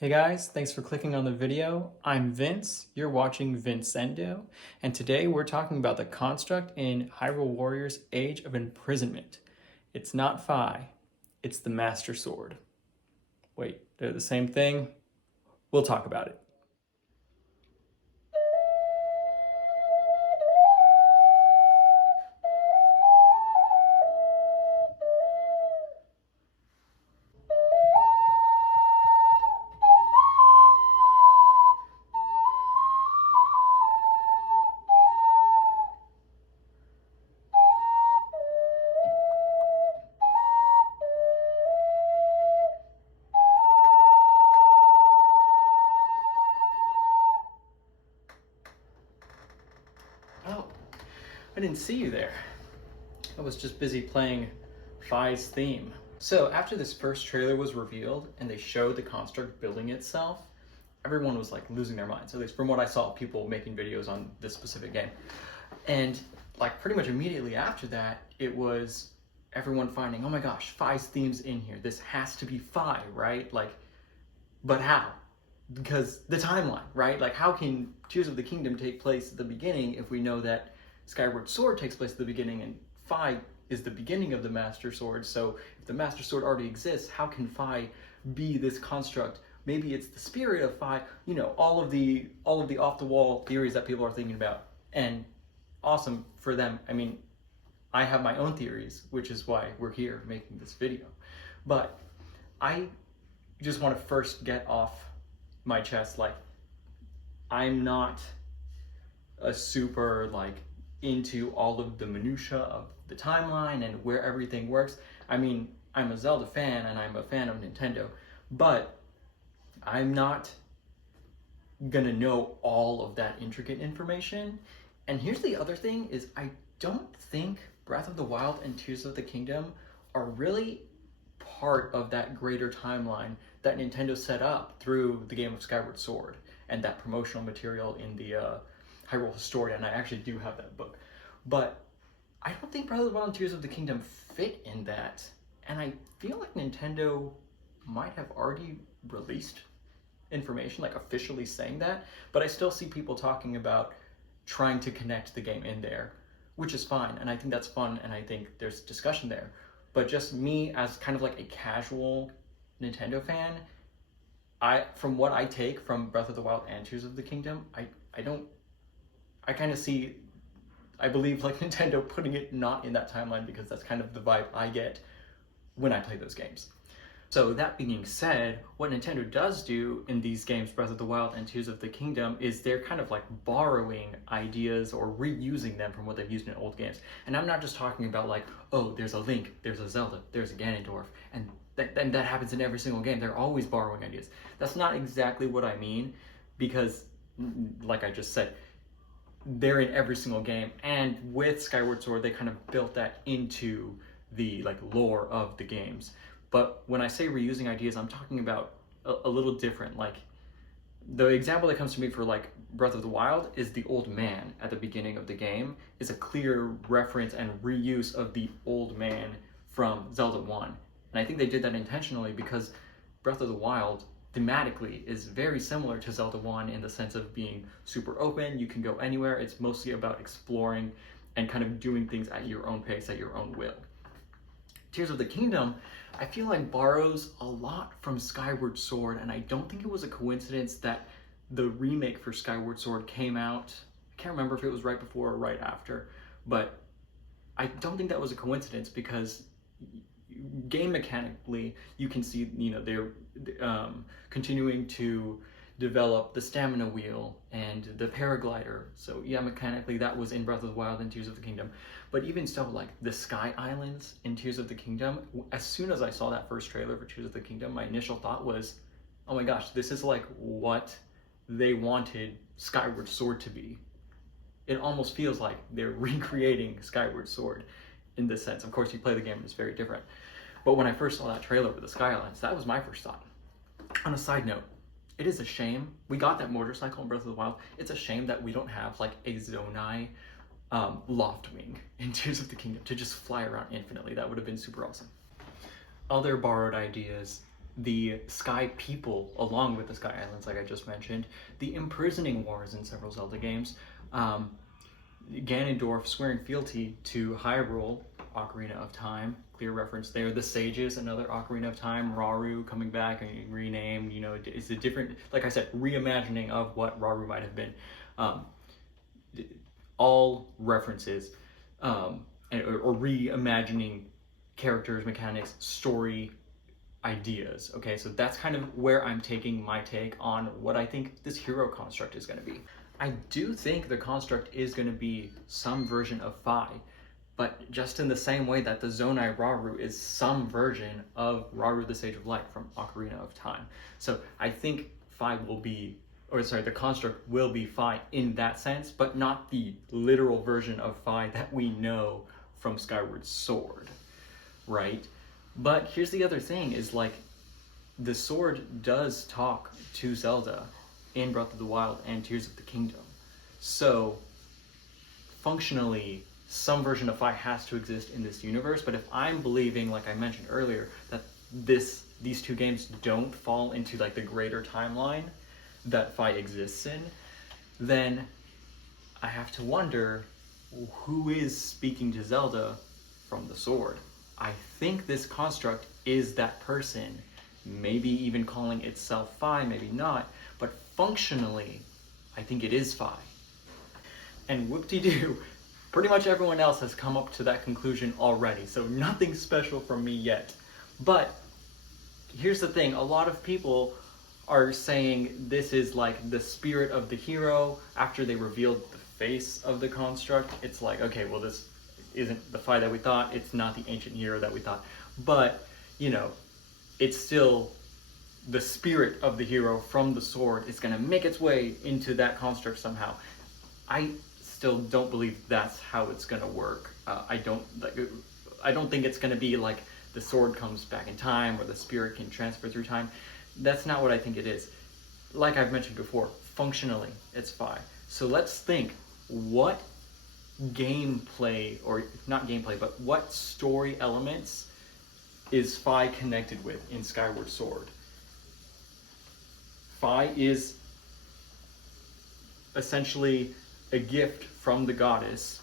Hey guys, thanks for clicking on the video. I'm Vince, you're watching Vincendo, and today we're talking about the construct in Hyrule Warriors Age of Imprisonment. It's not Phi, it's the Master Sword. Wait, they're the same thing? We'll talk about it. Oh, I didn't see you there. I was just busy playing Phi's theme. So after this first trailer was revealed and they showed the construct building itself, everyone was like losing their minds, at least from what I saw, people making videos on this specific game. And like pretty much immediately after that, it was everyone finding, oh my gosh, Phi's theme's in here. This has to be Phi, right? Like, but how? Because the timeline, right? Like, how can Tears of the Kingdom take place at the beginning if we know that Skyward Sword takes place at the beginning and Phi is the beginning of the Master Sword? So if the Master Sword already exists, how can Phi be this construct? Maybe it's the spirit of Phi, you know, all of the off-the-wall theories that people are thinking about. And awesome for them. I mean, I have my own theories, which is why we're here making this video. But I just want to first get off my chest, like, I'm not a super like into all of the minutia of the timeline and where everything works. I mean, I'm a Zelda fan and I'm a fan of Nintendo, but I'm not gonna know all of that intricate information. And here's the other thing is I don't think Breath of the Wild and Tears of the Kingdom are really part of that greater timeline that Nintendo set up through the game of Skyward Sword and that promotional material in the Hyrule Historia, and I actually do have that book. But I don't think Breath of the Wild and Tears of the Kingdom fit in that, and I feel like Nintendo might have already released information, like officially saying that, but I still see people talking about trying to connect the game in there, which is fine, and I think that's fun, and I think there's discussion there. But just me as kind of like a casual Nintendo fan, from what I take from Breath of the Wild and Tears of the Kingdom, I kind of see, I believe like Nintendo putting it not in that timeline because that's kind of the vibe I get when I play those games. So that being said, what Nintendo does do in these games, Breath of the Wild and Tears of the Kingdom, is they're kind of like borrowing ideas or reusing them from what they've used in old games. And I'm not just talking about like, oh, there's a Link, there's a Zelda, there's a Ganondorf, and that happens in every single game. They're always borrowing ideas. That's not exactly what I mean, because like I just said, they're in every single game. And with Skyward Sword, they kind of built that into the like lore of the games. But when I say reusing ideas, I'm talking about a little different. Like, the example that comes to me for like Breath of the Wild is the old man at the beginning of the game is a clear reference and reuse of the old man from Zelda 1. And I think they did that intentionally because Breath of the Wild thematically is very similar to Zelda 1 in the sense of being super open. You can go anywhere. It's mostly about exploring and kind of doing things at your own pace, at your own will. Tears of the Kingdom, I feel like borrows a lot from Skyward Sword, and I don't think it was a coincidence that the remake for Skyward Sword came out, I can't remember if it was right before or right after, but I don't think that was a coincidence because game mechanically, you can see, you know, they're continuing to develop the stamina wheel and the paraglider. So yeah, mechanically that was in Breath of the Wild and Tears of the Kingdom. But even still, like the Sky Islands in Tears of the Kingdom, as soon as I saw that first trailer for Tears of the Kingdom, my initial thought was, oh my gosh, this is like what they wanted Skyward Sword to be. It almost feels like they're recreating Skyward Sword in this sense. Of course, you play the game and it's very different. But when I first saw that trailer for the Sky Islands, that was my first thought. On a side note, it is a shame. We got that motorcycle in Breath of the Wild. It's a shame that we don't have like a Zonai loft wing in Tears of the Kingdom to just fly around infinitely. That would have been super awesome. Other borrowed ideas the Sky People, along with the Sky Islands, like I just mentioned, the imprisoning wars in several Zelda games, Ganondorf swearing fealty to Hyrule, Ocarina of Time, clear reference there. The Sages, another Ocarina of Time. Rauru coming back and renamed, you know, it's a different, like I said, reimagining of what Rauru might have been. All references, or reimagining characters, mechanics, story, ideas. Okay, so that's kind of where I'm taking my take on what I think this hero construct is going to be. I do think the construct is going to be some version of Fi, but just in the same way that the Zonai Rauru is some version of Rauru the Sage of Light from Ocarina of Time. So I think Fi will be, or sorry, the construct will be Fi in that sense, but not the literal version of Fi that we know from Skyward Sword, right? But here's the other thing, is like, the sword does talk to Zelda in Breath of the Wild and Tears of the Kingdom. So, functionally, some version of Fi has to exist in this universe, but if I'm believing, like I mentioned earlier, that these two games don't fall into like the greater timeline that Fi exists in, then I have to wonder who is speaking to Zelda from the sword. I think this construct is that person, maybe even calling itself Fi, maybe not, but functionally, I think it is Fi. And whoop-de-doo, pretty much everyone else has come up to that conclusion already, so nothing special from me yet. But here's the thing, a lot of people are saying this is like the spirit of the hero. After they revealed the face of the construct, it's like, okay, well, this isn't the Fi that we thought, it's not the ancient hero that we thought, but, you know, it's still the spirit of the hero from the sword is going to make its way into that construct somehow. I still don't believe that's how it's going to work. I don't think it's going to be like the sword comes back in time or the spirit can transfer through time. That's not what I think it is. Like I've mentioned before, functionally, it's Fi. So let's think, what gameplay, or not gameplay, but what story elements is Fi connected with in Skyward Sword? Fi is essentially a gift from the goddess,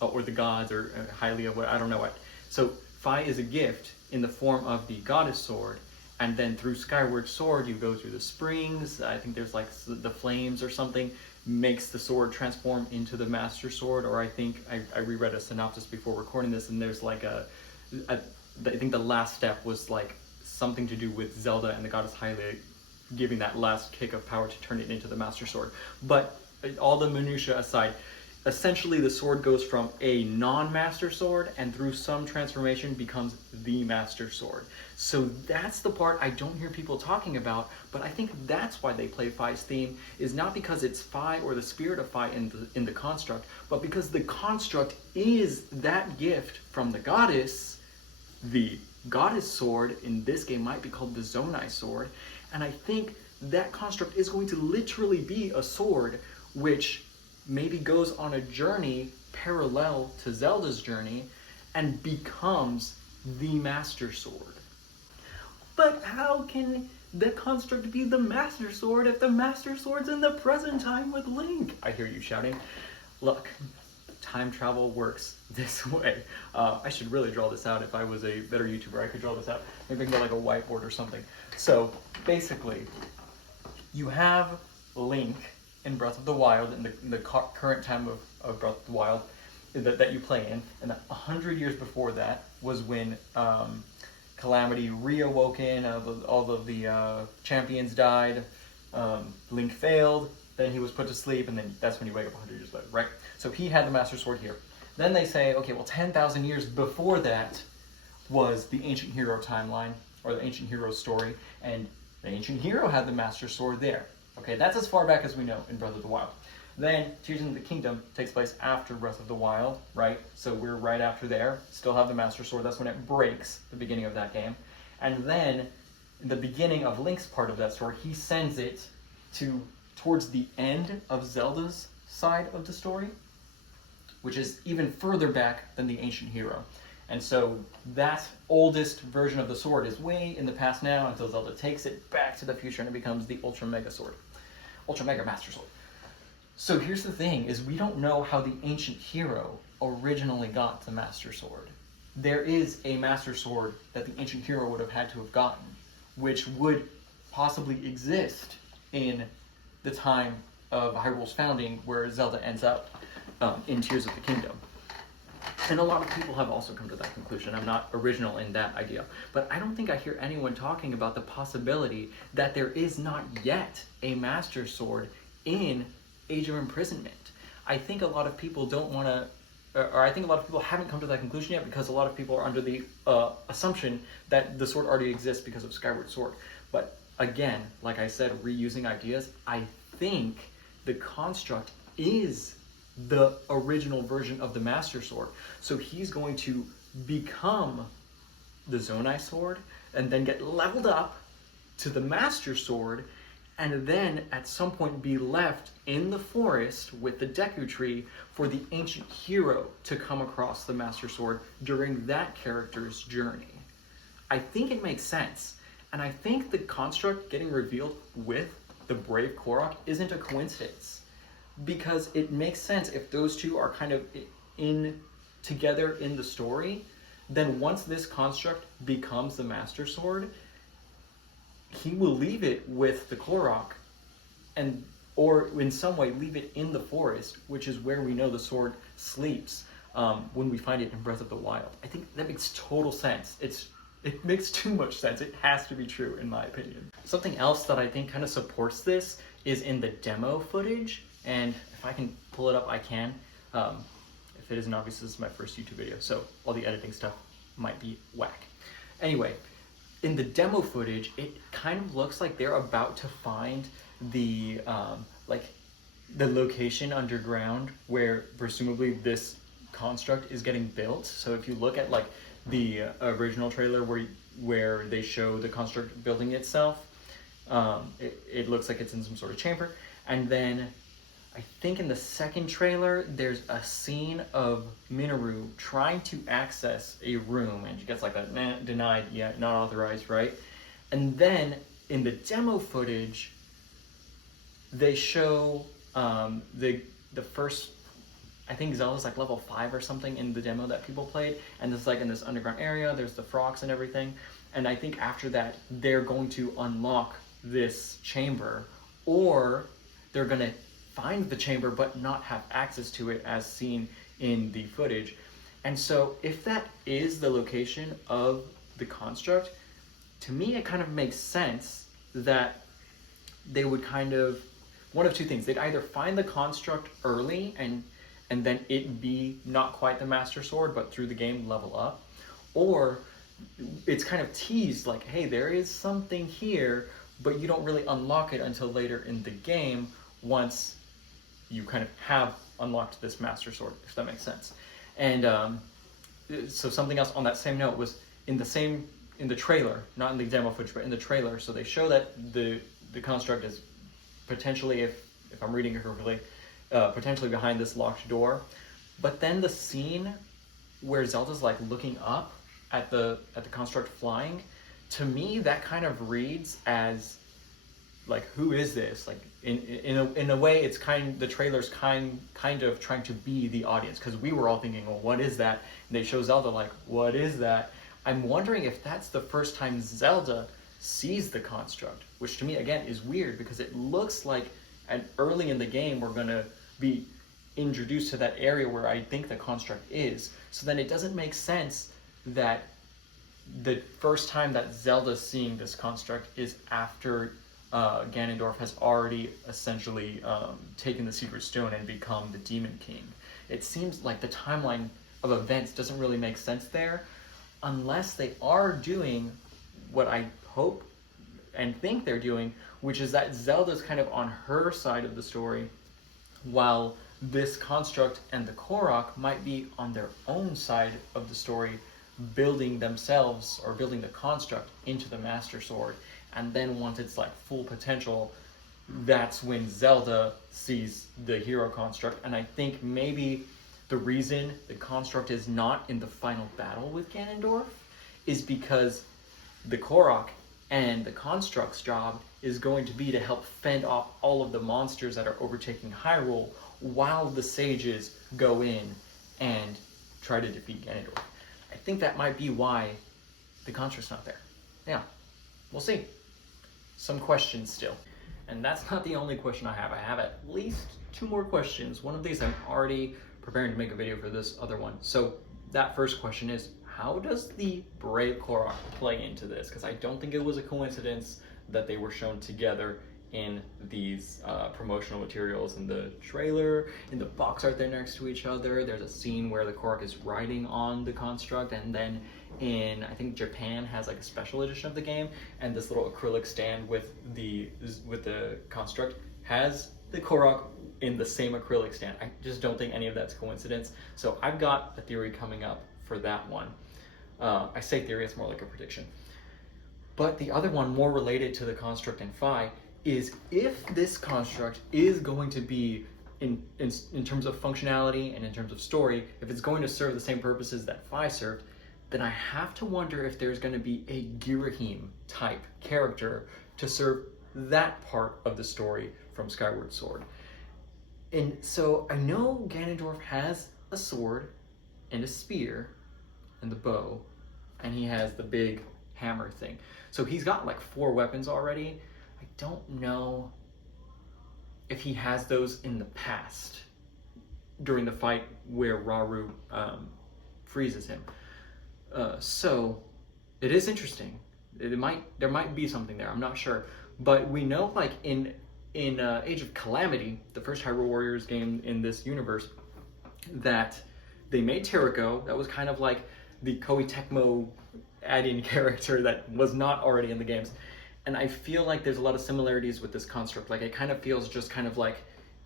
or the gods, or Hylia, what, I don't know what. So Fi is a gift in the form of the goddess sword, and then through Skyward Sword you go through the springs. I think there's like the flames or something makes the sword transform into the Master Sword, or I think I reread a synopsis before recording this, and there's like I think the last step was like something to do with Zelda and the goddess Hylia giving that last kick of power to turn it into the Master Sword. But all the minutiae aside, essentially the sword goes from a non-Master Sword and through some transformation becomes the Master Sword. So that's the part I don't hear people talking about, but I think that's why they play Fi's theme, is not because it's Fi or the spirit of Fi in the construct, but because the construct is that gift from the goddess. The goddess sword in this game might be called the Zonai sword, and I think that construct is going to literally be a sword which maybe goes on a journey parallel to Zelda's journey and becomes the Master Sword. But how can the construct be the Master Sword if the Master Sword's in the present time with Link? I hear you shouting. Look, time travel works this way. I should really draw this out. If I was a better YouTuber, I could draw this out. Maybe I can get like a whiteboard or something. So basically, you have Link in Breath of the Wild, in the current time of Breath of the Wild that you play in, and that 100 years before that was when Calamity reawoken, all of the champions died, Link failed, then he was put to sleep, and then that's when you wake up 100 years later, right? So he had the Master Sword here. Then they say, okay, well 10,000 years before that was the Ancient Hero timeline, or the Ancient Hero story, and the Ancient Hero had the Master Sword there. Okay, that's as far back as we know in Breath of the Wild. Then, Tears of the Kingdom takes place after Breath of the Wild, right? So we're right after there, still have the Master Sword, that's when it breaks, the beginning of that game. And then, in the beginning of Link's part of that story, he sends it towards the end of Zelda's side of the story, which is even further back than the Ancient Hero. And so that oldest version of the sword is way in the past now until Zelda takes it back to the future and it becomes the Ultra Mega Sword. Ultra Mega Master Sword. So here's the thing, is we don't know how the ancient hero originally got the Master Sword. There is a Master Sword that the ancient hero would have had to have gotten, which would possibly exist in the time of Hyrule's founding, where Zelda ends up in Tears of the Kingdom. And a lot of people have also come to that conclusion. I'm not original in that idea. But I don't think I hear anyone talking about the possibility that there is not yet a Master Sword in Age of Imprisonment. I think a lot of people don't want to, or I think a lot of people haven't come to that conclusion yet because a lot of people are under the assumption that the sword already exists because of Skyward Sword. But again, like I said, reusing ideas, I think the construct is the original version of the Master Sword. So he's going to become the Zonai Sword and then get leveled up to the Master Sword and then at some point be left in the forest with the Deku Tree for the ancient hero to come across the Master Sword during that character's journey. I think it makes sense. And I think the construct getting revealed with the Brave Korok isn't a coincidence. Because it makes sense if those two are kind of in together in the story, then once this construct becomes the Master Sword, he will leave it with the Korok and or in some way leave it in the forest, which is where we know the sword sleeps when we find it in Breath of the Wild. I think that makes total sense. It makes too much sense. It has to be true, in my opinion. Something else that I think kind of supports this is in the demo footage. And if I can pull it up, I can. If it isn't obvious, this is my first YouTube video, so all the editing stuff might be whack. Anyway, in the demo footage, it kind of looks like they're about to find the the location underground where presumably this construct is getting built. So if you look at like the original trailer where they show the construct building itself, it looks like it's in some sort of chamber. And then I think in the second trailer, there's a scene of Minoru trying to access a room, and she gets like a denied, yeah, not authorized, right? And then in the demo footage, they show the first, I think Zelda's like level 5 or something in the demo that people played, and it's like in this underground area, there's the frogs and everything, and I think after that, they're going to unlock this chamber, or they're going to find the chamber but not have access to it as seen in the footage. And so if that is the location of the construct, to me it kind of makes sense that they would kind of, one of two things, they'd either find the construct early and then it be not quite the Master Sword but through the game level up, or it's kind of teased like, hey, there is something here, but you don't really unlock it until later in the game once you kind of have unlocked this Master Sword, if that makes sense. And so something else on that same note was in the trailer, not in the demo footage, but in the trailer. So they show that the construct is potentially, if I'm reading it correctly, potentially behind this locked door. But then the scene where Zelda's like looking up at the construct flying, to me that kind of reads as like, who is this? Like in a way, it's the trailer's kind of trying to be the audience, because we were all thinking, well, what is that? And they show Zelda like, what is that? I'm wondering if that's the first time Zelda sees the construct, which to me again is weird because it looks like early in the game we're gonna be introduced to that area where I think the construct is. So then it doesn't make sense that the first time that Zelda's seeing this construct is after Ganondorf has already essentially taken the Secret Stone and become the Demon King. It seems like the timeline of events doesn't really make sense there, unless they are doing what I hope and think they're doing, which is that Zelda's kind of on her side of the story, while this construct and the Korok might be on their own side of the story, building themselves or building the construct into the Master Sword. And then once it's like full potential, that's when Zelda sees the hero construct. And I think maybe the reason the construct is not in the final battle with Ganondorf is because the Korok and the construct's job is going to be to help fend off all of the monsters that are overtaking Hyrule while the sages go in and try to defeat Ganondorf. I think that might be why the construct's not there. Yeah, we'll see. Some questions still. And that's not the only question I have. I have at least 2 more questions. One of these I'm already preparing to make a video for this other one. So that first question is, how does the Brave Korok play into this? Because I don't think it was a coincidence that they were shown together in these promotional materials, in the trailer, in the box art. They're next to each other. There's a scene where the Korok is riding on the construct, and then in, I think Japan has like a special edition of the game, and this little acrylic stand with the construct has the Korok in the same acrylic stand. I just don't think any of that's coincidence. So I've got a theory coming up for that one. I say theory, it's more like a prediction. But the other one, more related to the construct and Fi, is if this construct is going to be, in terms of functionality and in terms of story, if it's going to serve the same purposes that Fi served, then I have to wonder if there's going to be a Girahim type character to serve that part of the story from Skyward Sword. And so I know Ganondorf has a sword and a spear and the bow, and he has the big hammer thing. So he's got like 4 weapons already. I don't know if he has those in the past during the fight where Rauru freezes him. So it is interesting. There might be something there. I'm not sure, but we know like in Age of Calamity, the first Hyrule Warriors game in this universe, that they made Terraco. That was kind of like the Koei Tecmo add-in character that was not already in the games. And I feel like there's a lot of similarities with this construct. Like, it kind of feels just kind of like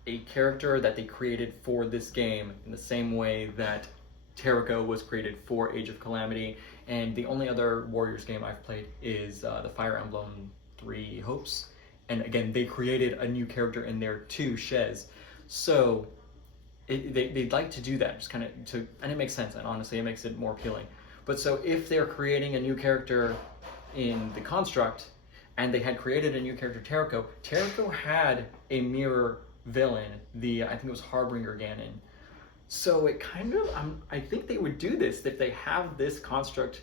a character that they created for this game in the same way that Terraco was created for Age of Calamity. And the only other Warriors game I've played is the Fire Emblem 3 Hopes. And again, they created a new character in there too, Shez. So they'd like to do that, just kind of and it makes sense, and honestly it makes it more appealing. But so if they're creating a new character in the construct, and they had created a new character, Terraco had a mirror villain, I think it was Harbinger Ganon. So it kind of, I think they would do this. If they have this construct,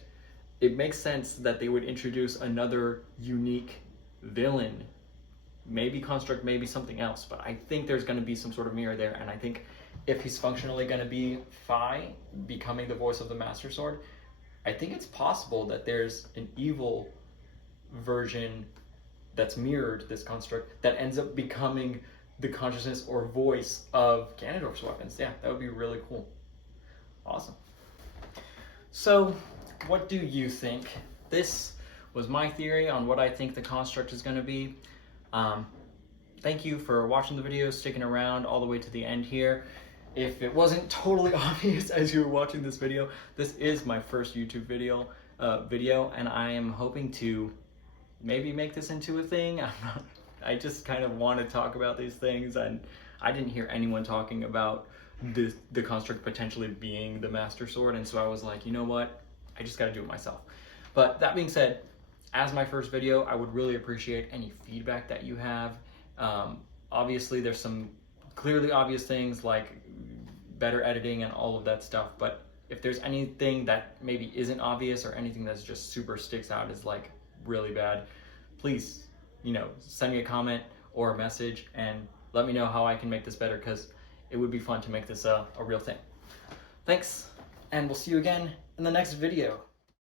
it makes sense that they would introduce another unique villain. Maybe construct, maybe something else, but I think there's going to be some sort of mirror there, and I think if he's functionally going to be Fi, becoming the voice of the Master Sword, I think it's possible that there's an evil version that's mirrored this construct that ends up becoming the consciousness or voice of Ganondorf's weapons. Yeah, that would be really cool. Awesome. So, what do you think? This was my theory on what I think the construct is going to be. Thank you for watching the video, sticking around all the way to the end here. If it wasn't totally obvious as you were watching this video, this is my first YouTube video, and I am hoping to maybe make this into a thing. I just kind of want to talk about these things, and I didn't hear anyone talking about the construct potentially being the Master Sword, and so I was like, you know what, I just got to do it myself. But that being said, as my first video, I would really appreciate any feedback that you have. Obviously, there's some clearly obvious things like better editing and all of that stuff, but if there's anything that maybe isn't obvious or anything that's just super sticks out as like really bad, please, send me a comment or a message and let me know how I can make this better, because it would be fun to make this a real thing. Thanks, and we'll see you again in the next video.